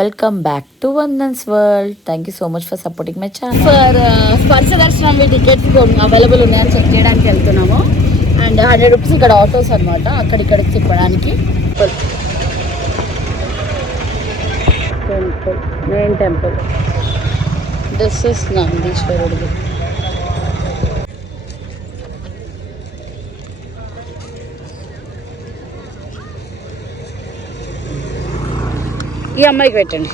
Welcome back to Vandan's world. Thank you so much for supporting my channel. For స్పర్శ దర్శనం tickets available ఉన్నాయని check చేయడానికి వెళ్తున్నాము. And 100 rupees ఇక్కడ ఆటోస్ అనమాట, అక్కడిక్కడికి తిప్పడానికి. Temple, main temple. This is నందీశ్వరుడిది. ఈ అమ్మాయికి పెట్టండి.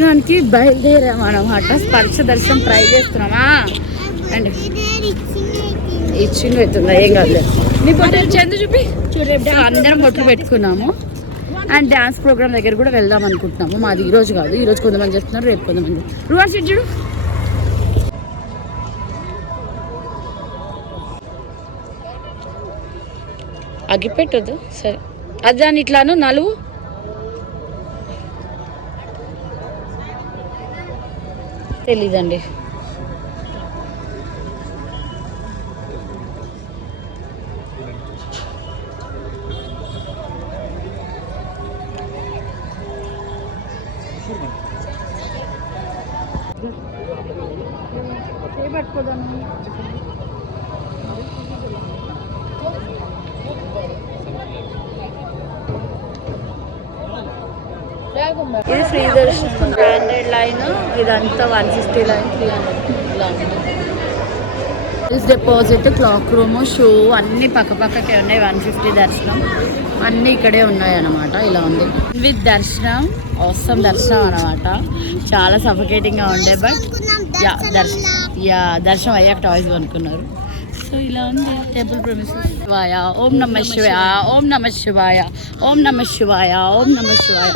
దానికి బయలుదేరామన్నమాట. స్పర్శ దర్శనం ట్రై చేస్తున్నామా. అండ్ ఇచ్చింగ్ అవుతుందా? ఏం కాదు. నీ బొట్టు చందు చూపి చూడండి. అందరం బొట్లు పెట్టుకున్నాము. అండ్ డ్యాన్స్ ప్రోగ్రామ్ దగ్గర కూడా వెళ్దాం అనుకుంటున్నాము. మాది ఈరోజు కాదు, ఈరోజు కొంతమంది చెప్తున్నారు, రేపు కొంతమంది. రువాన్ చూడు, అగ్గిపెట్టదు. సరే, అది దాన్ని ఇట్లాను నలువు. తెలీదండి. ఇది ఫ్రీ దర్శనం, బ్రాండెడ్ లైన్. ఇదంతా 150 లైన్, 300 ఇలా ఉంటుంది. డిపాజిట్, క్లాక్ రూమ్, షో అన్నీ పక్కపక్కకే ఉన్నాయి. 150 దర్శనం అన్నీ ఇక్కడే ఉన్నాయి అన్నమాట. ఇలా ఉంది విత్ దర్శనం. అవసరం దర్శనం అనమాట. చాలా సఫికేటింగ్గా ఉండే, బట్ దర్శనం అయ్యాక టాయ్స్ కొనుక్కున్నారు. సో ఇలా ఉంది టెంపుల్ ప్రెమిసెస్. శివాయ, ఓం నమ శివాయ, ఓం నమ శివాయ, ఓం నమ శివాయ, ఓం నమ శివాయ.